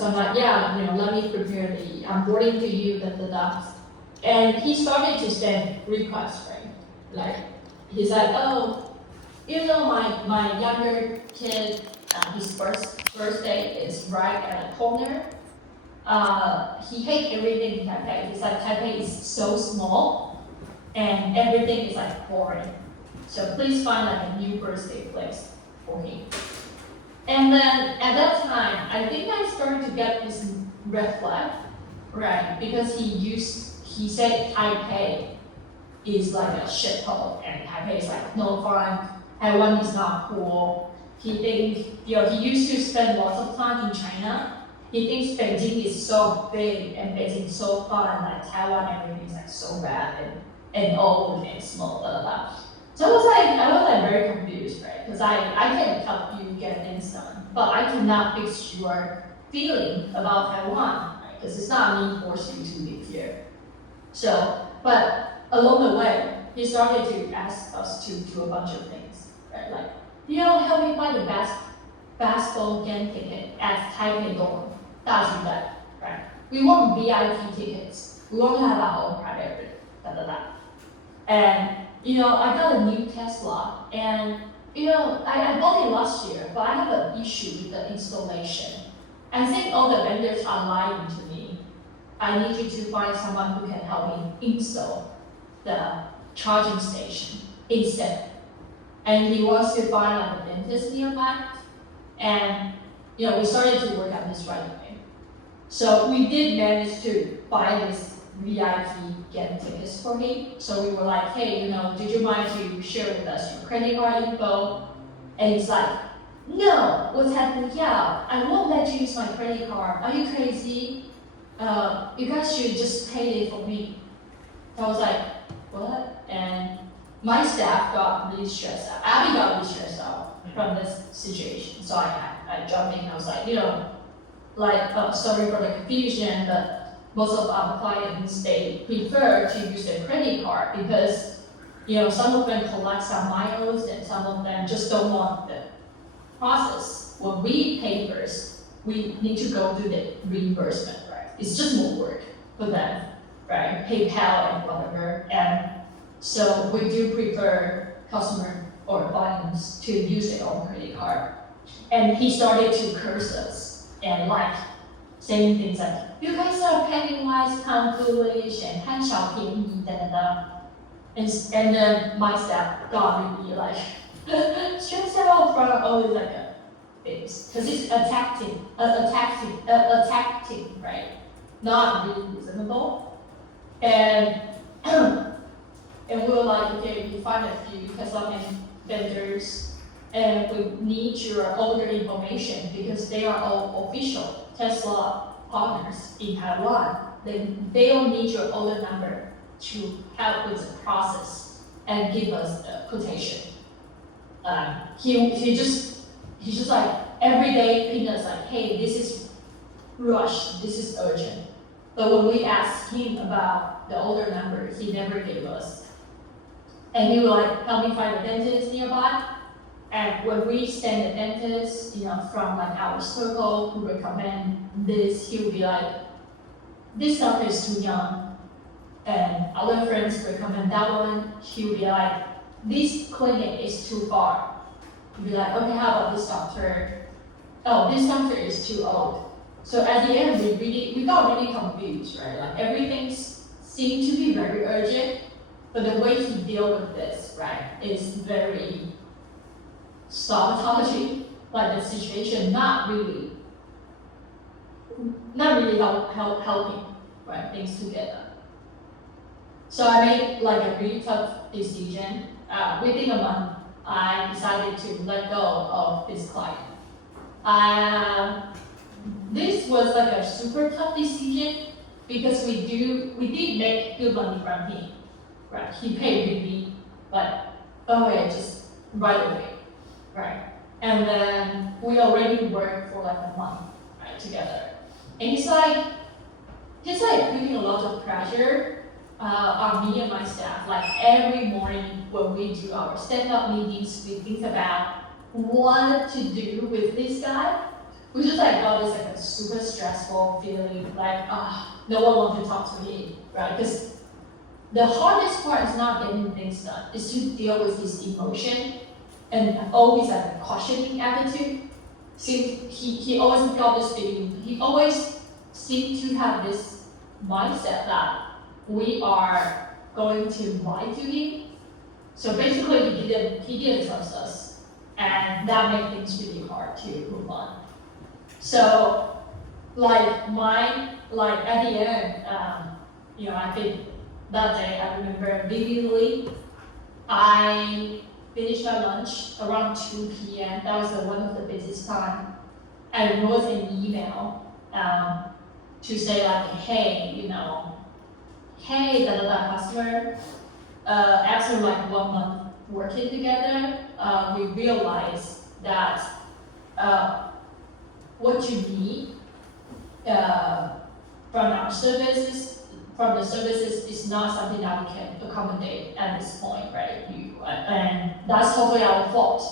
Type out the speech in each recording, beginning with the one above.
So I'm like, yeah, let me prepare the onboarding to you, da. And he started to send requests, right? Like, he's like, oh, my younger kid, his birthday is right at the corner. He hates everything in Taipei. It's like Taipei is so small and everything is like boring. So please find like a new birthday place for him. And then at that time, I think I started to get this red flag, right? Because he said Taipei is like a shithole and Taipei is like no fun. Taiwan is not cool. He used to spend lots of time in China. He thinks Beijing is so big and Beijing is so fun, like Taiwan everything is like so bad and old and small, blah, blah, blah. So I was like very confused, right? Because I can help you get things done, but I cannot fix your feeling about Taiwan, right? Because it's not me forcing you to live here. So, but along the way, he started to ask us to do a bunch of things, right? Like, help me find the best basketball game ticket at Taipei Dorm, right? We want VIP tickets. We want to have our own private room, da. And I got a new Tesla, and I bought it last year, but I have an issue with the installation. I think all the vendors are lying to me. I need you to find someone who can help me install the charging station instead. And he wants to find like a dentist nearby, and we started to work on this right away. So we did manage to buy this VIP game tickets for me. So we were like, hey, did you mind to share with us your credit card info? And he's like, no, what's happening? Yeah, I won't let you use my credit card. Are you crazy? You guys should just pay it for me. So I was like, what? And my staff got really stressed out. Abby got really stressed out from this situation. So I jumped in. I was like, sorry for the confusion, but most of our clients, they prefer to use their credit card because, some of them collect some miles and some of them just don't want the process. When we pay first, we need to go through the reimbursement, right? It's just more work for them, right? PayPal and whatever. And so we do prefer customer or clients to use their own credit card. And he started to curse us and saying things like, you guys are penny wise, pound foolish, and 贪小便宜, da. And then my staff got really stressed out from all these things. Because it's a tactic, right? Not really reasonable. And we were like, okay, we find a few Tesla vendors, and we need your order information because they are all official Tesla partners in Taiwan. They don't need your order number to help with the process and give us a quotation. He's just like every day ping us like, hey, this is rush, this is urgent. But when we asked him about the order number, he never gave us. And he would help me find a dentist nearby. And when we send the dentist, from our circle who recommend this, he would be like, this doctor is too young. And other friends recommend that one. He would be like, this clinic is too far. He'd be like, okay, how about this doctor? Oh, this doctor is too old. So at the end, we got really confused, right? Everything seemed to be very urgent, but the way he dealt with this, right, is very sabotaging, the situation not really helping, right, things together. So I made a really tough decision. Within a month, I decided to let go of this client. This was a super tough decision because we did make good money from him, right? He paid really, just right away. Right, and then we already worked for a month, right, together. And he's putting a lot of pressure on me and my staff. Every morning when we do our stand-up meetings, we think about what to do with this guy. we just like got this like a super stressful feeling, like no one wants to talk to me, right? Because the hardest part is not getting things done, is to deal with this emotion and always like a cautioning attitude. So he always got this feeling, he always seemed to have this mindset that we are going to lie to him. So basically he didn't trust us, and that made things really hard to move on. So like at the end, I think that day I remember vividly, I finished my lunch around 2 p.m. That was one of the busiest time. I wrote an email to say like, hey, customer, after like 1 month working together, we realized that what you need from the services is not something that we can accommodate at this point, right? And that's totally our fault,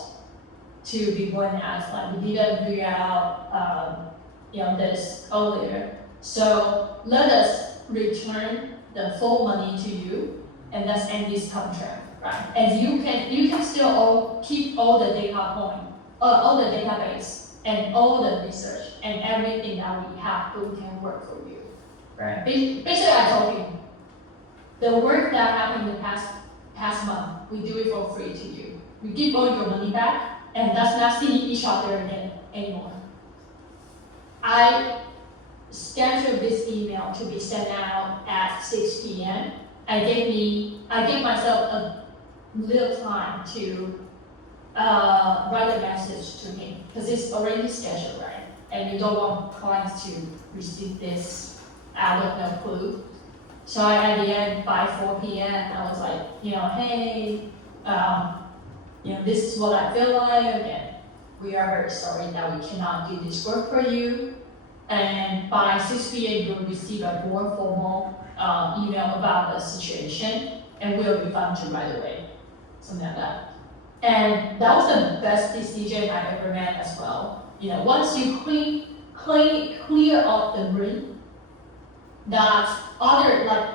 to be pointed out. Like we didn't figure out, this earlier. So let us return the full money to you, and let's end this contract, right? And you can still keep all the data point, all the database, and all the research and everything that we have, so we can work for you, right? Basically, I told him the work that happened in the past month, we do it for free to you. We give all your money back, and let's not see each other again anymore. I scheduled this email to be sent out at 6 p.m. I gave myself a little time to write a message to him, because it's already scheduled, right? And you don't want clients to receive this out of no clue. So at the end, by 4 p.m., I was like, hey, this is what I feel like, and we are very sorry that we cannot do this work for you. And by 6 p.m., you'll receive a more formal email about the situation, and we'll refund you right away, something like that. And that was the best decision I ever made as well. Once you clear up the room, that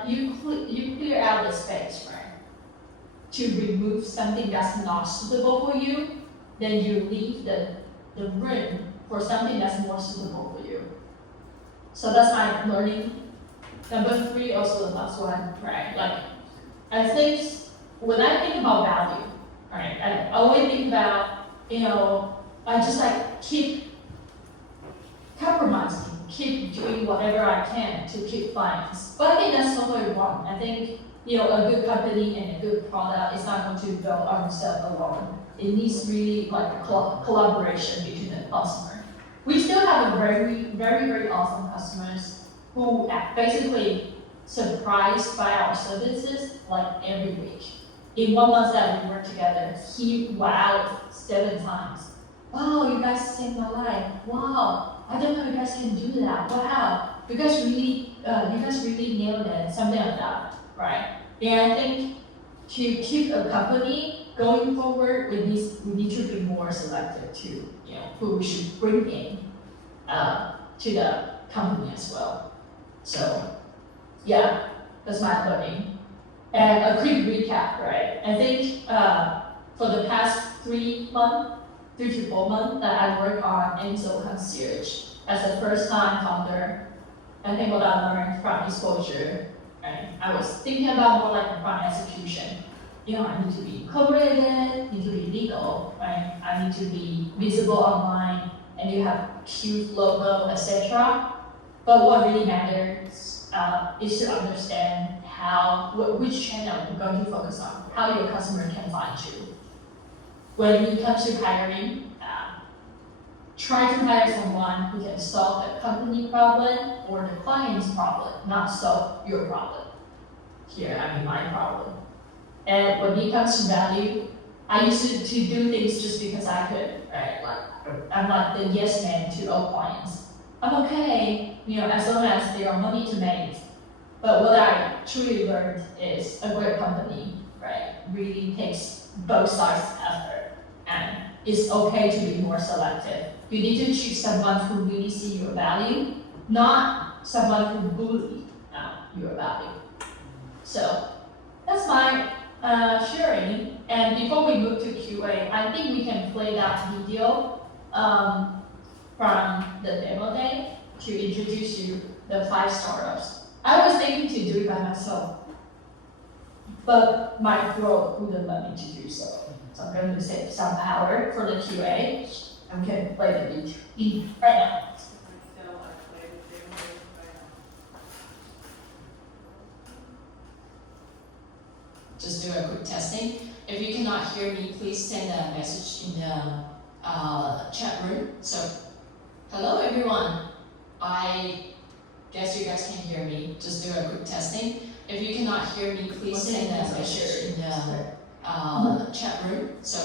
you clear out the space, right? To remove something that's not suitable for you, then you leave the room for something that's more suitable for you. So that's my learning. Number 3, also the last one, right? Like, I think when I think about value, right, I always think about, I just keep compromising, keep doing whatever I can to keep clients. But I think that's totally wrong. I think, a good company and a good product is not going to build on itself alone. It needs really a collaboration between the customer. We still have a very, very, very awesome customers who are basically surprised by our services every week. In 1 month that we worked together, he wowed 7 times. Wow, you guys saved my life. Wow, I don't know you guys can do that. Wow, you guys really nailed it. Something like that, right? And I think to keep a company going forward, we need to be more selective to who we should bring in to the company as well. So yeah, that's my learning. And a quick recap, right? I think for the past 3 to 4 months that I work on Angel Concierge as a first-time founder, I think what I learned from exposure, right? I was thinking about more like front execution. I need to be incorporated, need to be legal, right? I need to be visible online, and you have cute logo, etc. But what really matters is to understand which channel you're going to focus on, how your customer can find you. When it comes to hiring, try to hire someone who can solve the company problem or the client's problem, not solve your problem. Here, I mean my problem. And when it comes to value, I used to do things just because I could, right? I'm not the yes man to all clients. I'm okay, as long as there are money to make. But what I truly learned is a great company, right, really takes both sides effort. And it's okay to be more selective. You need to choose someone who really see your value, not someone who bully your value. So that's my sharing. And before we move to QA, I think we can play that video from the demo day to introduce you the 5 startups. I was thinking to do it by myself, but my throat wouldn't let me to do so. So I'm going to save some power for the QA, and we can play the video right now. Just do a quick testing. If you cannot hear me, please send a message in the chat room. So, hello everyone. I guess you guys can hear me. Just do a quick testing. If you cannot hear me, please send a message in the chat room so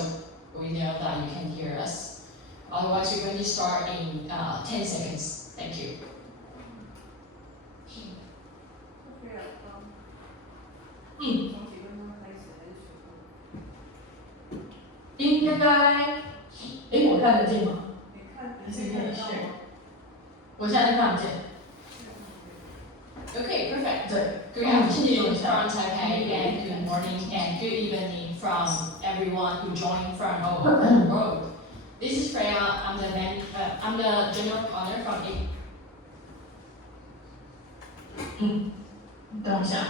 we know that you can hear us. Otherwise, we're going to start in 10 seconds. Thank you.应该，我看得见吗？还是可以 share？ 我现在看不见。Okay, perfect. Good afternoon from Taipei, and good morning and good evening from everyone who joined from all over the world. This is Freya. I'm the general partner from A. 等一下。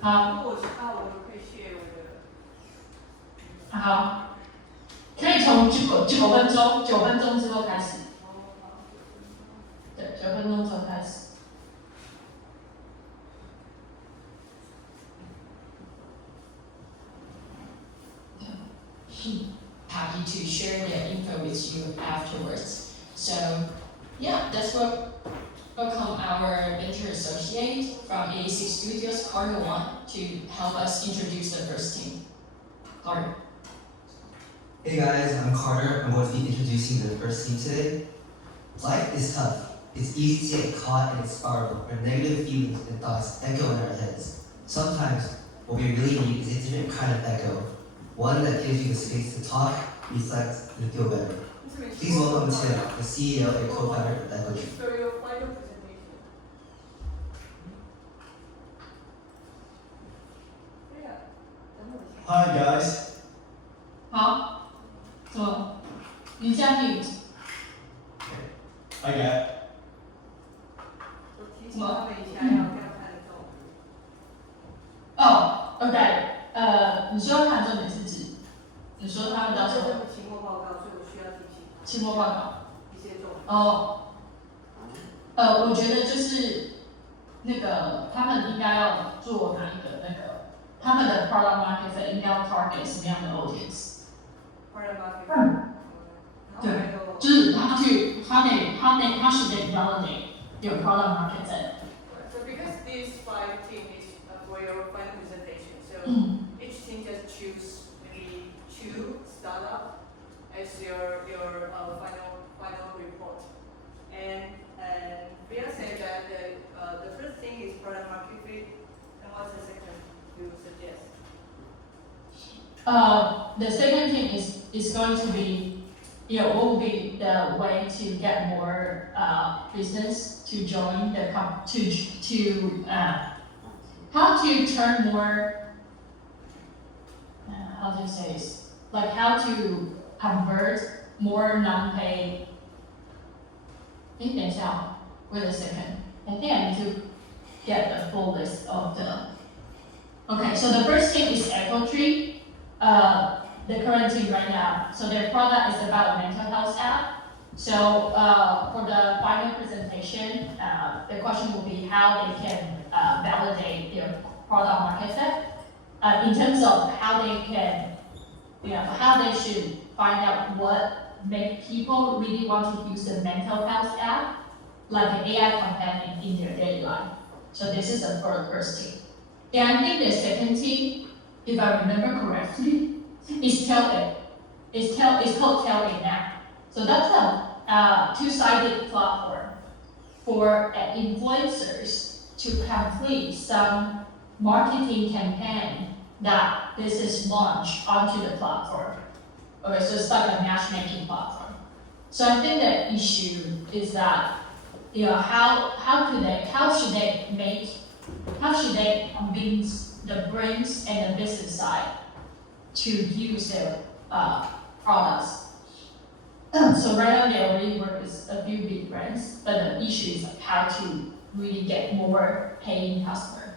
好。好。可以从9分钟之后开始。对，9分钟之后开始。Happy to share the info with you afterwards. So, yeah, that's what welcome our venture associate from 86 Studios, Carter One, to help us introduce the first team. Carter. Hey guys, I'm Carter. I'm going to be introducing the first team today. Life is tough. It's easy to get caught in its spiral where negative feelings and thoughts echo in our heads. Sometimes what we really need is a different kind of echo, one that gives you the space to talk, reflect, and feel better. Please welcome Tim, the CEO and co-founder of Equity. Hi guys. 好，怎么？你这样 mute。I got. 怎么？哦 ，OK，你说看重点是指，你说他们到时候期末报告，所以我需要提醒他。期末报告。一些重点。哦。我觉得就是那个他们应该要做哪一个那个，他们的 product market fit 应该要 target 什么样的 audience？Product market。对，就是他去，他是得 validate your product market fit。So because these 5 teams is for your final presentation, so each team just choose maybe 2 startup as your final report. And Priya said that the first thing is product market fit, and what's the second you suggest? The second thing is going to be, what will be the way to get more business to join the how to turn more, how do you say this? Like how to convert more non-pay. Wait a second. I think I need to get the full list of the. Okay, so the first team is Equity. The current team right now. So their product is about a mental health app. So for the final presentation, the question will be how they can validate their product market fit in terms of how they can, how they should find out what make people really want to use the mental health app, like an AI companion in their daily life. So this is for the first team. And I think the second team, if I remember correctly, is Tell-It. It's called Tell-It now. So that's a two-sided platform for influencers to complete some marketing campaign that this is launched onto the platform. Okay, so it's like a matchmaking platform. So I think the issue is that, how should they convince the brands and the business side to use their products? So right now they already work with a few big brands, but the issue is like how to really get more paying customer.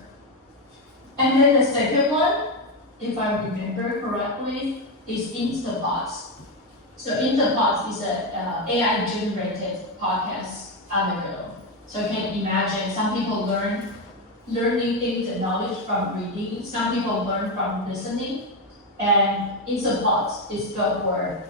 And then the second one, if I remember correctly, is Instapods. So Instapods is a AI-generated podcast article. So you can imagine some people learn new things and knowledge from reading. Some people learn from listening. And Instapods is good for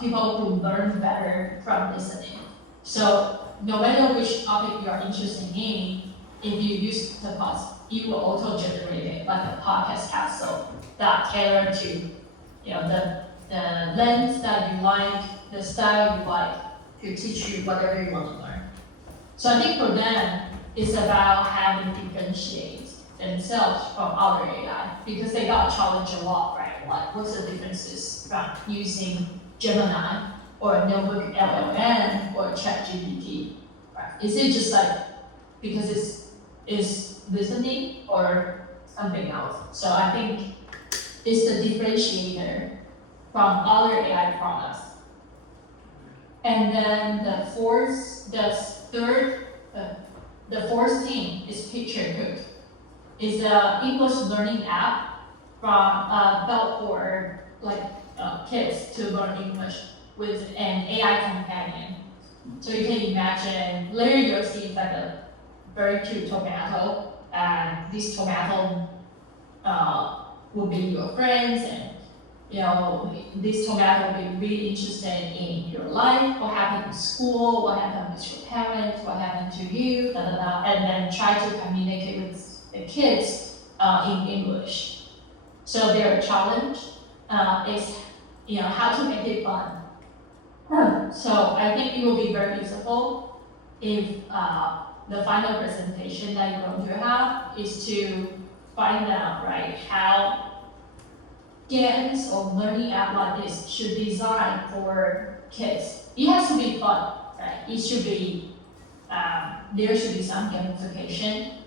people who learn better from listening. So no matter which topic you are interested in, if you use Instapods, it will auto-generate it like a podcast capsule that tailor to the length that you like, the style you like, to teach you whatever you want to learn. So I think for them, it's about having to differentiate themselves from other AI because they got challenged a lot, right? Like, what's the differences from using Gemini or a notebook LLM or ChatGPT, right? Is it just like because it's listening or something else? So I think it's the differentiator from other AI products. And then the fourth thing is Picture Cook. It's an English learning app built for kids to learn English with an AI companion. So you can imagine later you'll see like a very cute tomato, and this tomato will be your friends, and this tomato will be really interested in your life, what happened in school, what happened with your parents, what happened to you, and then try to communicate with the kids in English. So their challenge is how to make it fun. So I think it will be very useful if the final presentation that you're going to have is to find out, right, how games or learning app like this should be designed for kids. It has to be fun, right? It should be, there should be some gamification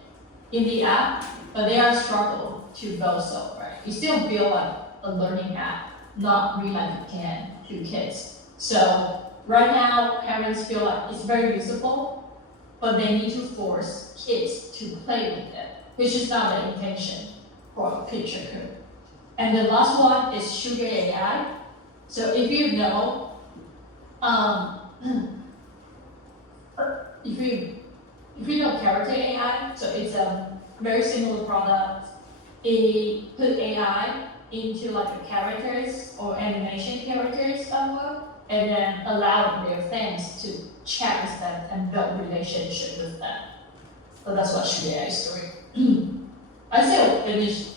in the app, but they are struggle to build so, right? You still feel like a learning app, not really like a game to kids. So right now, parents feel like it's very useful, but they need to force kids to play with it, which is not the intention for Picture Cook. And the last one is Sugar AI. So if you know, if you know Character AI, so it's a very similar product. It put AI into like the characters or animation characters somewhere, and then allow their fans to chat with them and build relationship with them. So that's what Sugar AI is doing. I still finish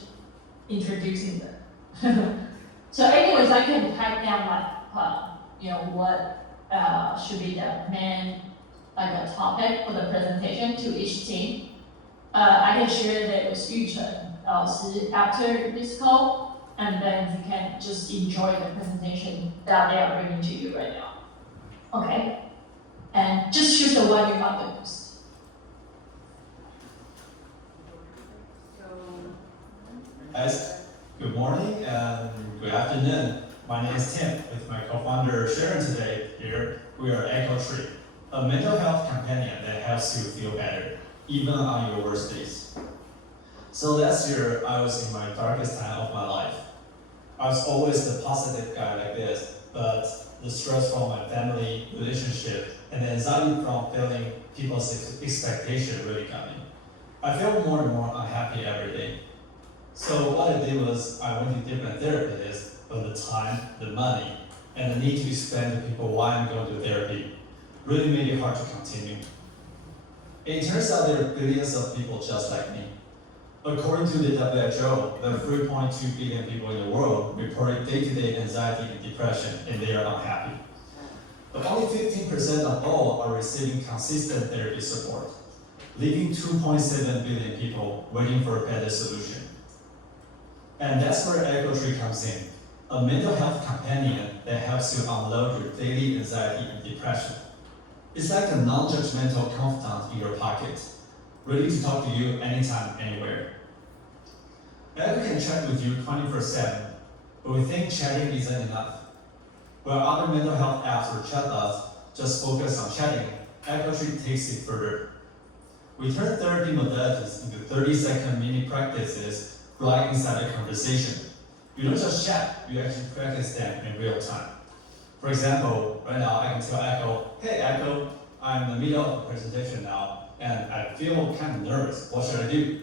introducing them. So anyways, I can type down what should be the main topic for the presentation to each team. I can share that with Yuchen after this call, and then you can just enjoy the presentation that they are bringing to you right now. Okay, and just choose the one you want the most. Guys, good morning and good afternoon. My name is Tim, with my co-founder Sharon today. Here we are Echo Tree, a mental health companion that helps you feel better, even on your worst days. So last year, I was in my darkest time of my life. I was always the positive guy like this, but the stress from my family, relationship, and the anxiety from failing people's expectation really got me. I felt more and more unhappy every day. So what I did was I went to different therapists, but the time, the money, and the need to explain to people why I'm going to therapy really made it hard to continue. It turns out there are billions of people just like me. According to the WHO, there are 3.2 billion people in the world reporting day-to-day anxiety and depression, and they are unhappy. But only 15% of all are receiving consistent therapy support. leaving 2.7 billion people waiting for a better solution. And that's where EchoTree comes in, a mental health companion that helps you unload your daily anxiety and depression. It's like a non-judgmental confidant in your pocket, ready to talk to you anytime, anywhere. Echo can chat with you 24/7, but we think chatting isn't enough. While other mental health apps or chatbots just focus on chatting, EchoTree takes it further. We turn therapy modalities into 30-second mini practices right inside the conversation. You don't just chat, you actually practice them in real time. For example, right now I can tell Echo, hey Echo, I'm in the middle of a presentation now, and I feel kind of nervous. What should I do?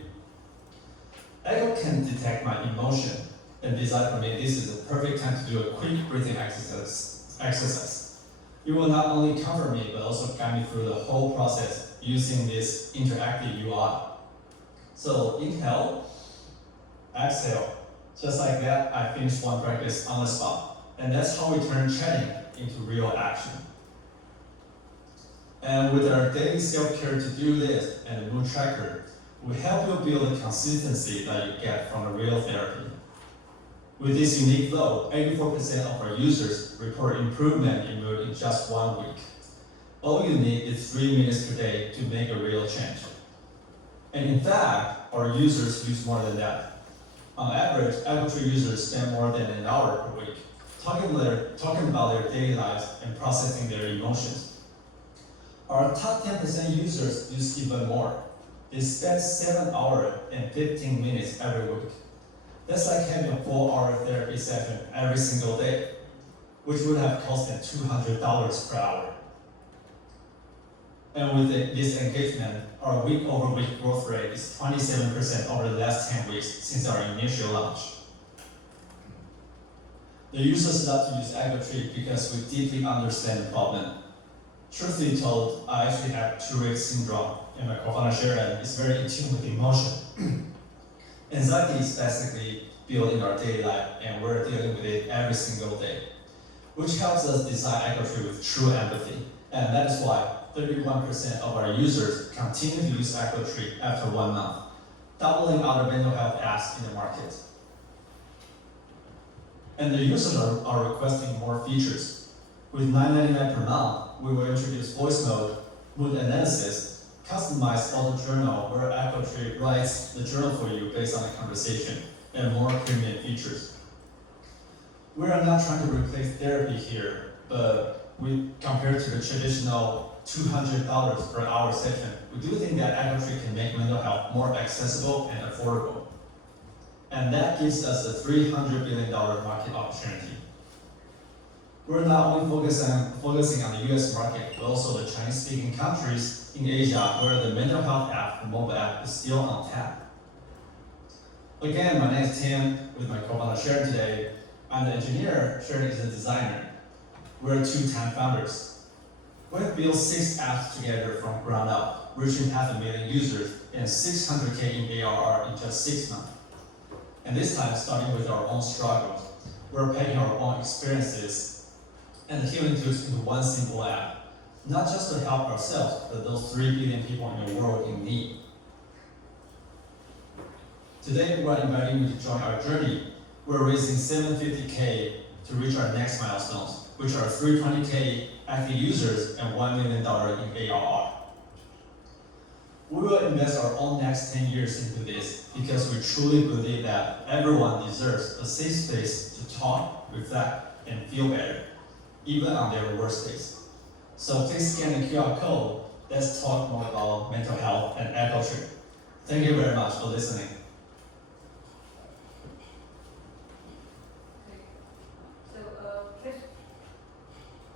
Echo can detect my emotion and decide for me this is the perfect time to do a quick breathing exercise. It will not only comfort me, but also guide me through the whole process using this interactive UI. So inhale, exhale. Just like that, I finished one practice on the spot. And that's how we turn chatting into real action. And with our daily self-care to-do list and mood tracker, we help you build the consistency that you get from a real therapy. With this unique flow, 84% of our users report improvement in mood in just 1 week. All you need is 3 minutes per day to make a real change. And in fact, our users use more than that. On average, EchoTree users spend more than an hour per week talking about their daily lives and processing their emotions. Our top 10% users use even more. They spend 7 hours and 15 minutes every week. That's like having a 4-hour therapy session every single day, which would have cost them $200 per hour. And with this engagement, our week-over-week growth rate is 27% over the last 10 weeks since our initial launch. The users love to use EchoTree because we deeply understand the problem. Truth be told, I actually have Tourette syndrome, and my co-founder Sharon is very in tune with emotion. Anxiety is basically built in our daily life, and we're dealing with it every single day, which helps us design EchoTree with true empathy. And that is why 31% of our users continue to use EchoTree after 1 month, doubling other mental health apps in the market. And the users are requesting more features. With $9.99 per month, we will introduce voice mode, mood analysis, customized auto journal where EchoTree writes the journal for you based on the conversation, and more premium features. We are not trying to replace therapy here, but compared to the traditional $200 per hour session, we do think that EchoTree can make mental health more accessible and affordable. And that gives us a $300 billion market opportunity. We're not only focusing on the US market, but also the Chinese-speaking countries in Asia where the mental health app, the mobile app, is still on tap. Again, my name is Tim, with my co-founder Sharon today. I'm the engineer, Sharon is the designer. We're 2-time founders. We have built 6 apps together from ground up, reaching 500,000 users and 600K in ARR in just 6 months. And this time, starting with our own struggles, we're packing our own experiences and healing tools into one simple app, not just to help ourselves, but those 3 billion people in the world in need. Today, we're inviting you to join our journey. We're raising $750K to reach our next milestones, which are 320K active users and $1 million in ARR. We will invest our own next 10 years into this because we truly believe that everyone deserves a safe space to talk, reflect, and feel better, even on their worst days. So please scan the QR code. Let's talk more about mental health and EchoTree. Thank you very much for listening.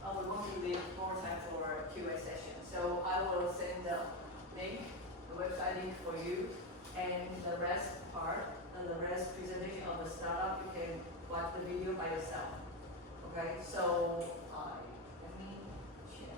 We want to leave more time for Q&A session. So I will send the link, the website link for you, and the rest presentation of the startup, you can watch the video by yourself. Okay, so let me check.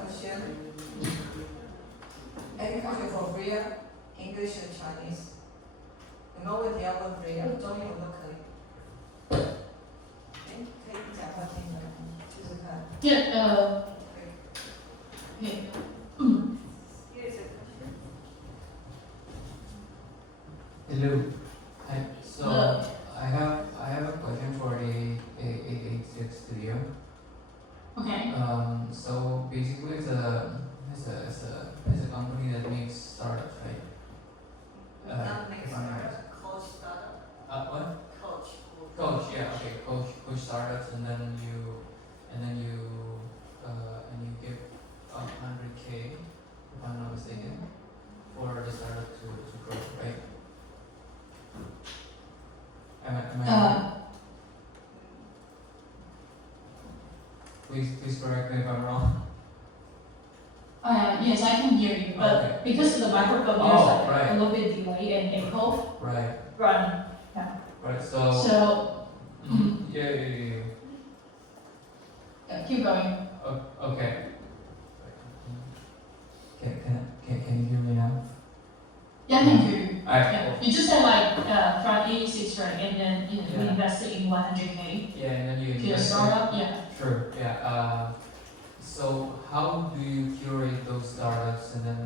question. Any question for Bria? English and Chinese? 有没有问题要问 Bria？中英文都可以。可以讲话听的，试试看。 Yeah, okay. Here's a question. Hello. Hi. So Hello. I have a question for a studio. Okay. So basically it's a company that makes startups, right? Not make if I'm right. startup, coach startup. What? Coach. Coach, yeah, okay, coach startups, and then you give 100K, if I'm not mistaken, for the startup to grow, right? Am I right? Please correct me if I'm wrong. Yes, I can hear you, but Okay. because of the microphone, Oh, there's like right. a little bit delay and echo. Right. Right. Right. So. So, Yeah. keep going. Okay. Can you hear me now? Yeah, I can hear you. Alright. Yeah. You just said like from 86, right? And then we Yeah. invested in 100K Yeah, and then you to a invest in- startup. Yeah. Sure. Yeah. So how do you curate those startups, and then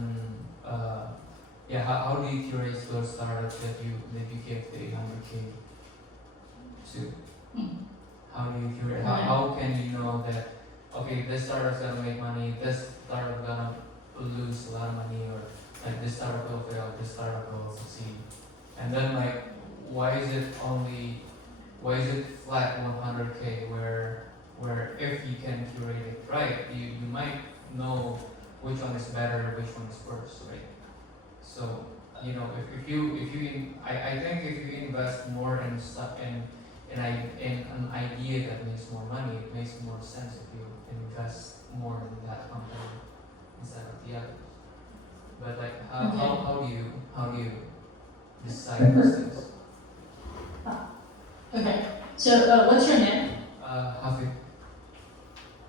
how do you curate those startups that you give the 800K to? How do you curate? How can you know that okay, this startup's gonna make money, this startup gonna lose a lot of money, or like this startup will fail, this startup will succeed, and then like why is it flat 100K where if you can curate it right, you might know which one is better, which one is worse, right? So I think if you invest more in stuff in an idea that makes more money, it makes more sense if you invest more in that company instead of the others. But like how do you decide those things? Okay. So, what's your name? Hafid.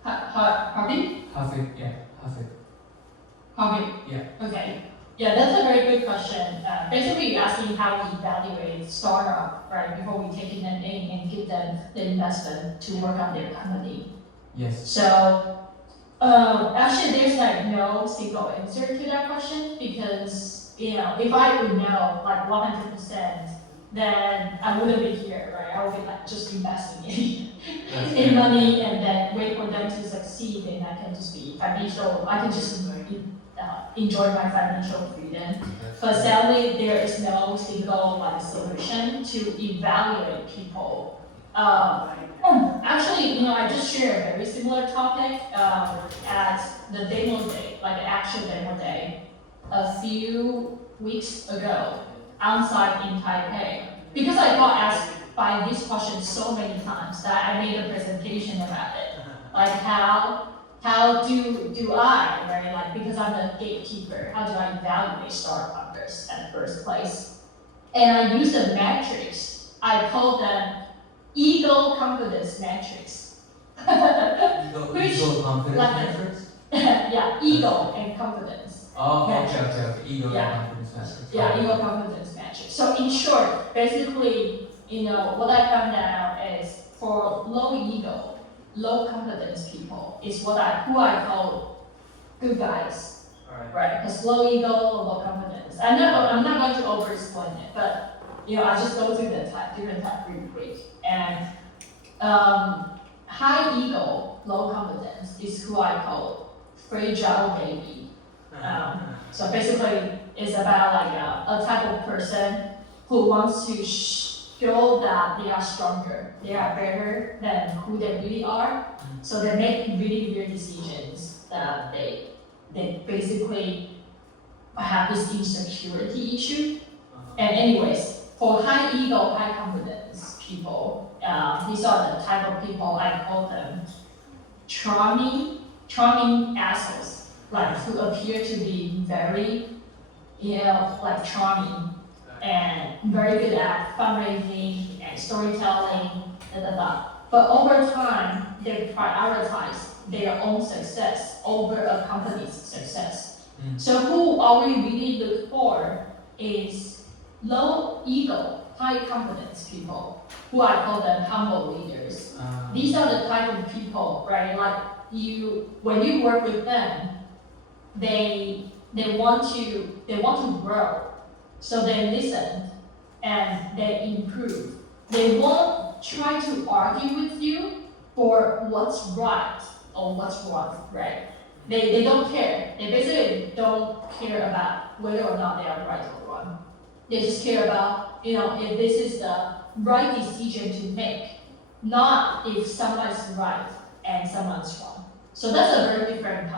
Harvey? Hafid, yeah, Hafid. Harvey? Yeah. Okay. Yeah, that's a very good question. Basically, you're asking how we evaluate startup, right, before we take them in and give them the investment to work on their company. Yes. So, actually, there's like no single answer to that question because, if I would know like 100%, then I wouldn't be here, right? I would be like just investing in money and then wait for them to succeed, and I can just be I can just enjoy my financial freedom. But sadly, there is no single solution to evaluate people. Actually, I just shared a very similar topic at the demo day, like the actual demo day, a few weeks ago, on site in Taipei. Because I got asked by this question so many times that I made a presentation about it. Like how do I, right? Like because I'm the gatekeeper, how do I evaluate startups at the first place? And I use a matrix. I call them ego confidence matrix. Ego confidence metrics? Yeah, ego and confidence. Oh, Metrics. okay. Ego Yeah. and confidence metrics. Yeah, ego confidence matrix. So in short, basically, what I found out is for low ego, low confidence people is who I call good guys, Alright. right? Because low ego, low confidence. I'm not going to over-explain it, but I just go through the different type really quick. And high ego, low confidence is who I call fragile baby. So basically, it's about like a type of person who wants to show that they are stronger, they are better than who they really are. So they make really weird decisions that they basically have this insecurity issue. And anyways, for high ego, high confidence people, these are the type of people I call them charming assholes, like who appear to be very, charming and very good at fundraising and storytelling, But over time, they prioritize their own success over a company's success. Mm. So who are we really look for is low ego, high confidence people, who I call them humble leaders. These are the type of people, right? Like when you work with them, they want to grow, so they listen and they improve. They won't try to argue with you for what's right or what's wrong, right? They don't care. They basically don't care about whether or not they are right or wrong. They just care about, if this is the right decision to make, not if someone's right and someone's wrong. So that's a very different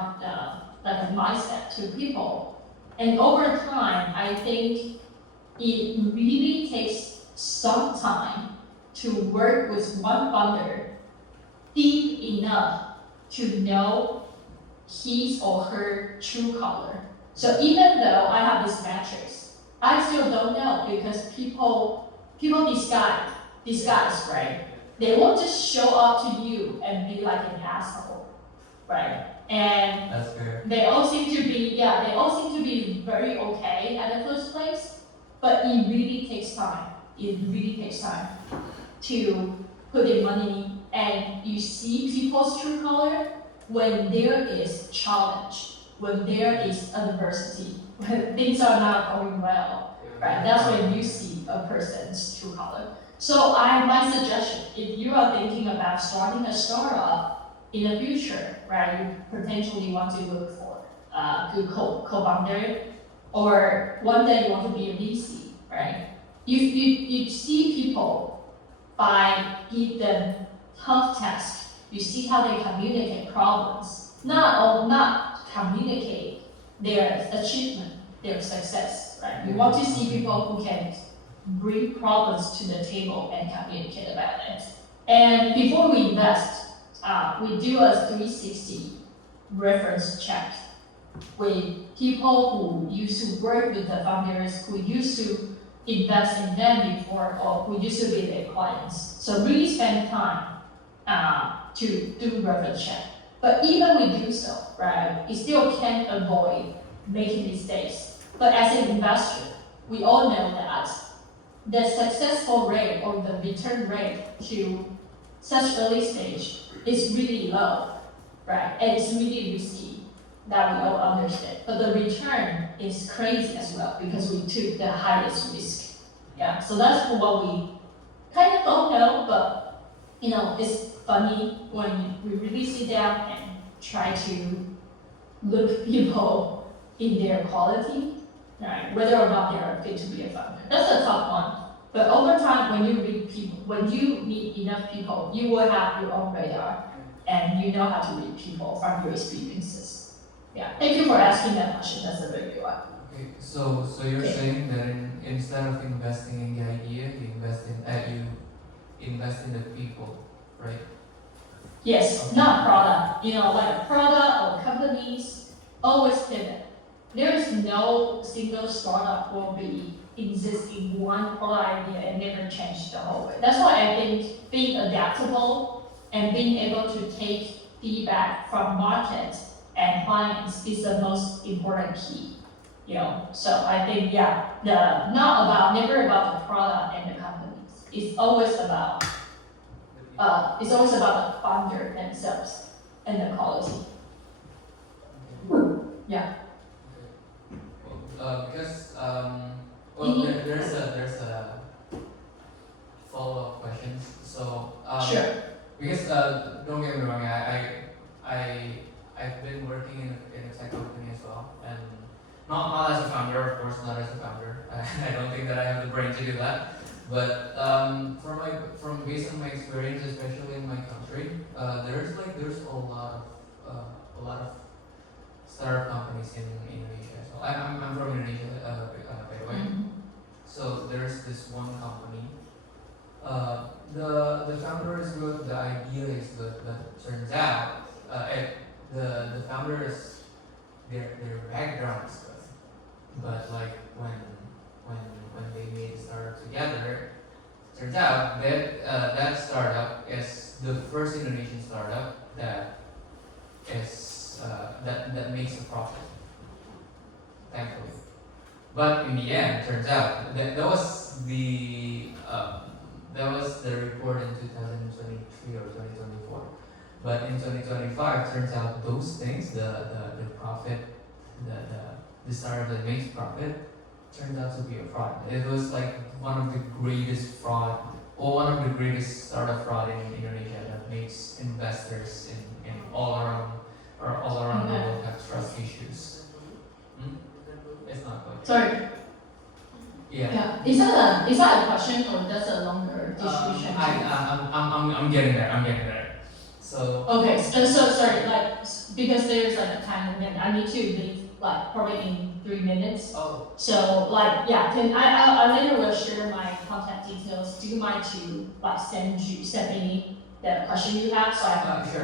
like a mindset to people. And over time, I think it really takes some time to work with one founder deep enough to know his or her true color. So even though I have this matrix, I still don't know because people disguise, right? They won't just show up to you and be like an asshole, right? And That's fair. they all seem to be very okay at the first place, but it really takes time. It really takes time to put in money, and you see people's true color when there is challenge, when there is adversity, when things are not going well, right? That's when you see a person's true color. So my suggestion, if you are thinking about starting a startup in the future, right, you potentially want to look for a good co-founder, or one day you want to be a VC, right? You see people by give them tough tasks. You see how they communicate problems, not communicate their achievement, their success, right? You want to see people who can bring problems to the table and communicate about it. And before we invest, we do a 360 reference check with people who used to work with the founders, who used to invest in them before, or who used to be their clients. So really spend time to do reference check. But even we do so, right, you still can't avoid making mistakes. But as an investor, we all know that the successful rate or the return rate to such early stage is really low, right? And it's really risky, that we all understand. But the return is crazy as well because we took the highest risk. Yeah, so that's what we kind of don't know, but it's funny when we really sit down and try to look people in their quality, right? Whether or not they are fit to be a founder. That's a tough one. But over time, when you read people, when you meet enough people, you will have your own radar, and you know how to read people from your experiences. Yeah. Thank you for asking that question. That's a very good one. Okay, so you're saying that instead of investing in the idea, you invest in the people, right? Yes, Okay. not product. Like product or companies always pivot. There is no single startup will exist in one product idea and never change the whole way. That's why I think being adaptable and being able to take feedback from market and clients is the most important key. So I think never about the product and the companies. It's always about the founder themselves and the quality. Yeah. Because there's a follow-up questions. So Sure. because don't get me wrong, I've been working in a tech company as well, and not as a founder, of course, not as a founder. I don't think that I have the brain to do that. But from based on my experience, especially in my country, there's a lot of startup companies in Indonesia. So I'm from Indonesia, by the way. So there's this one company. The founder is good, the idea is good, but turns out the founders their background is good, but like when they made the startup together, turns out that that startup is the first Indonesian startup that is that makes a profit, thankfully. But in the end, turns out that was the report in 2023 or 2024. But in 2025, turns out those things, the profit, the startup that makes profit, turned out to be a fraud. It was like one of the greatest fraud, or one of the greatest startup fraud in Indonesia that makes investors in all around the world have trust issues. It's not good. Sorry. Yeah. Is that a question or that's a longer distribution? I'm getting there. So. Okay, so sorry, like, because there's like a time limit, I need to leave like probably in 3 minutes. Oh. So like, yeah, I later will share my contact details. Do you mind to like send me the question you have so I can Sure.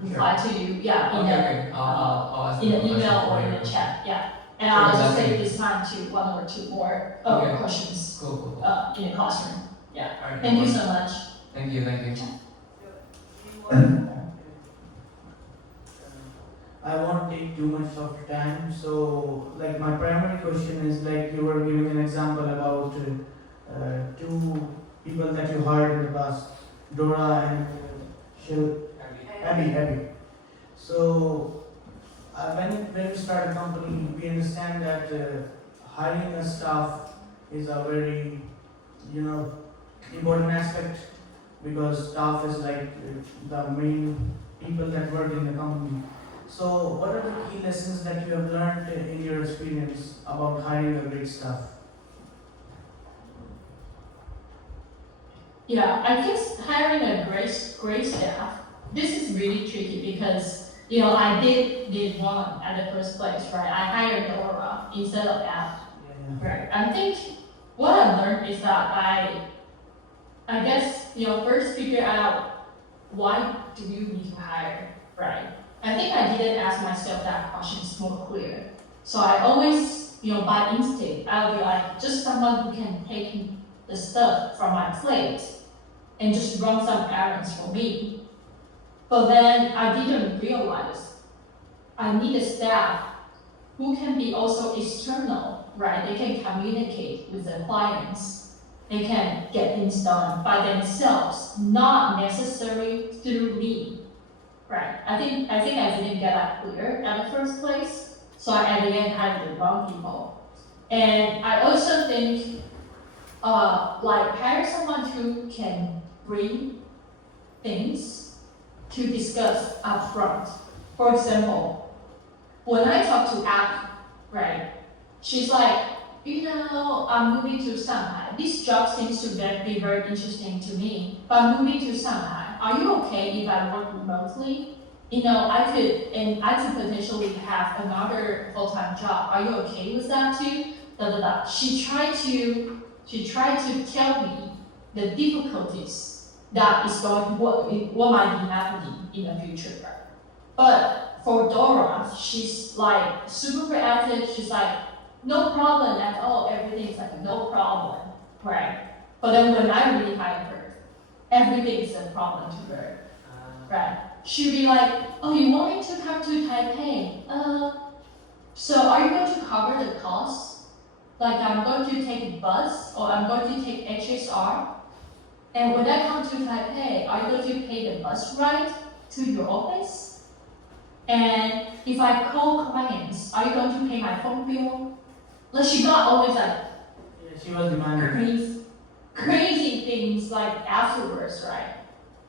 reply to you? Yeah, Okay. I'll ask in you the a question email or for in you. the chat. Yeah, and Sure, I'll just that's take it. this time to 1 or 2 more Okay. questions Cool. in the classroom. Alright, Thank you no so much. worries. Thank you. I won't take too much of time. So, like, my primary question is like you were giving an example about 2 people that you hired in the past, Dora and Abby. So, when we start a company, we understand that hiring a staff is a very, important aspect because staff is like the main people that work in the company. So, what are the key lessons that you have learned in your experience about hiring a great staff? Yeah, I guess hiring a great staff, this is really tricky because, I did one at the first place, right? I hired Dora instead of App, right? I think what I learned is that I guess, first figure out why do you need to hire, right? I think I didn't ask myself that question more clear. So I always, by instinct, I'll be like, just someone who can take the stuff from my plate and just run some errands for me. But then I didn't realize I need a staff who can be also external, right? They can communicate with the clients. They can get things done by themselves, not necessarily through me, right? I think I didn't get that clear at the first place, so at the end I hired the wrong people. And I also think, hire someone who can bring things to discuss upfront. For example, when I talk to Abby, right, she's like, I'm moving to Shanghai. This job seems to be very interesting to me, but I'm moving to Shanghai. Are you okay if I work remotely? I could potentially have another full-time job. Are you okay with that too? She tried to tell me the difficulties that is what might be happening in the future. But for Dora, she's like super proactive. She's like, no problem at all. Everything's like no problem, right? But then when I really hired her, everything is a problem to her, right? She'd be like, oh, you want me to come to Taipei? So are you going to cover the costs? Like I'm going to take a bus or I'm going to take HSR? And when I come to Taipei, are you going to pay the bus ride to your office? And if I call clients, are you going to pay my phone bill? Like she got always like She was demanding. crazy things like afterwards, right?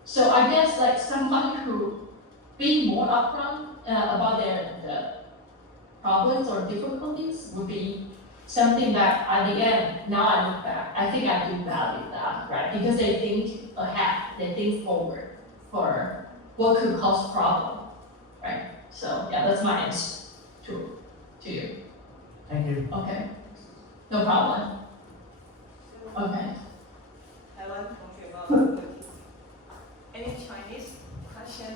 So I guess like someone who being more upfront about the problems or difficulties would be something that at the end, now I look back, I think I do value that, right? Because they think ahead, they think forward for what could cause problem, right? So yeah, that's my answer to you. Thank you. Okay, no problem. Okay. I want to talk about any Chinese question?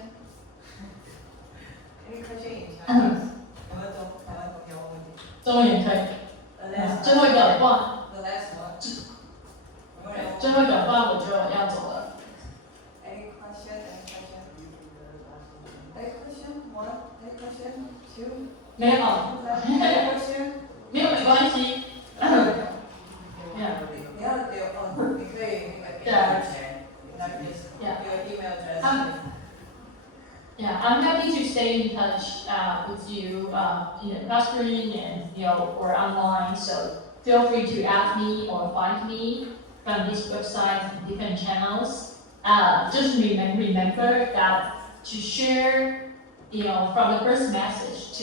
Any question in Chinese? 有没有台湾朋友问问题？中文也可以。 The last 最后一个，不然 The last one. 有没有人问最后一个，不然我就要走了。 Any question? Any question? One. 好， Any question? 没有没关系。你可以那个对 email钱，那个 Yeah. your email address. Yeah, I'm happy to stay in touch with you in the classroom and or online. So feel free to add me or find me from this website and different channels. Just remember that to share, from the first message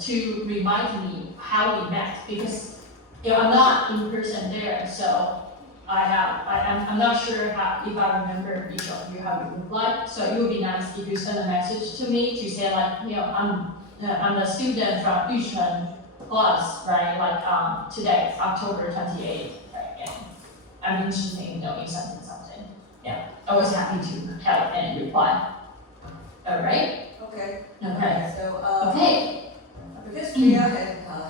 to remind me how we met because I'm not in person there, so I'm not sure if I remember each of you how you look like. So it would be nice if you send a message to me to say like, I'm a student from Yuchuan class, right? Like today, October 28th, right? And I'm interested in knowing something. Yeah, always happy to help and reply. All right. Okay. Okay. So Okay. because Priya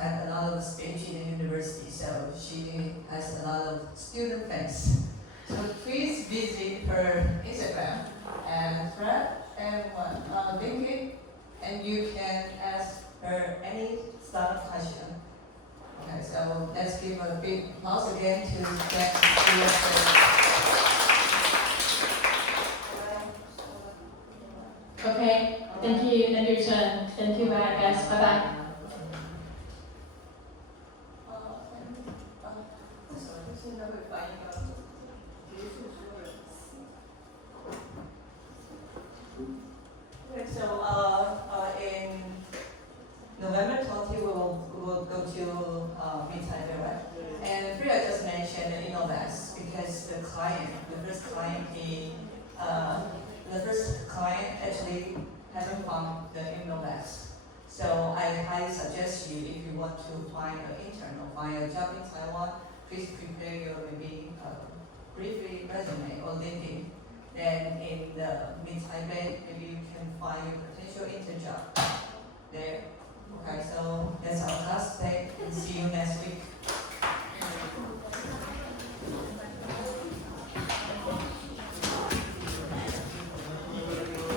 had a lot of speech in the university, so she has a lot of student friends. So please visit her Instagram and Fred and LinkedIn, and you can ask her any startup question. Okay, so let's give a big applause again to Priya. Okay. Thank you, Chen. Thank you, guys. Bye bye. Okay, so in November 20, we will go to Mid-Taipei, right? And Priya just mentioned Innovex because the first client actually hasn't found the Innovex. So I highly suggest you, if you want to find an intern or find a job in Taiwan, please prepare your maybe briefly resume or LinkedIn. Then in the Mid-Taipei, maybe you can find your potential intern job there. Okay, so that's our last day and see you next week.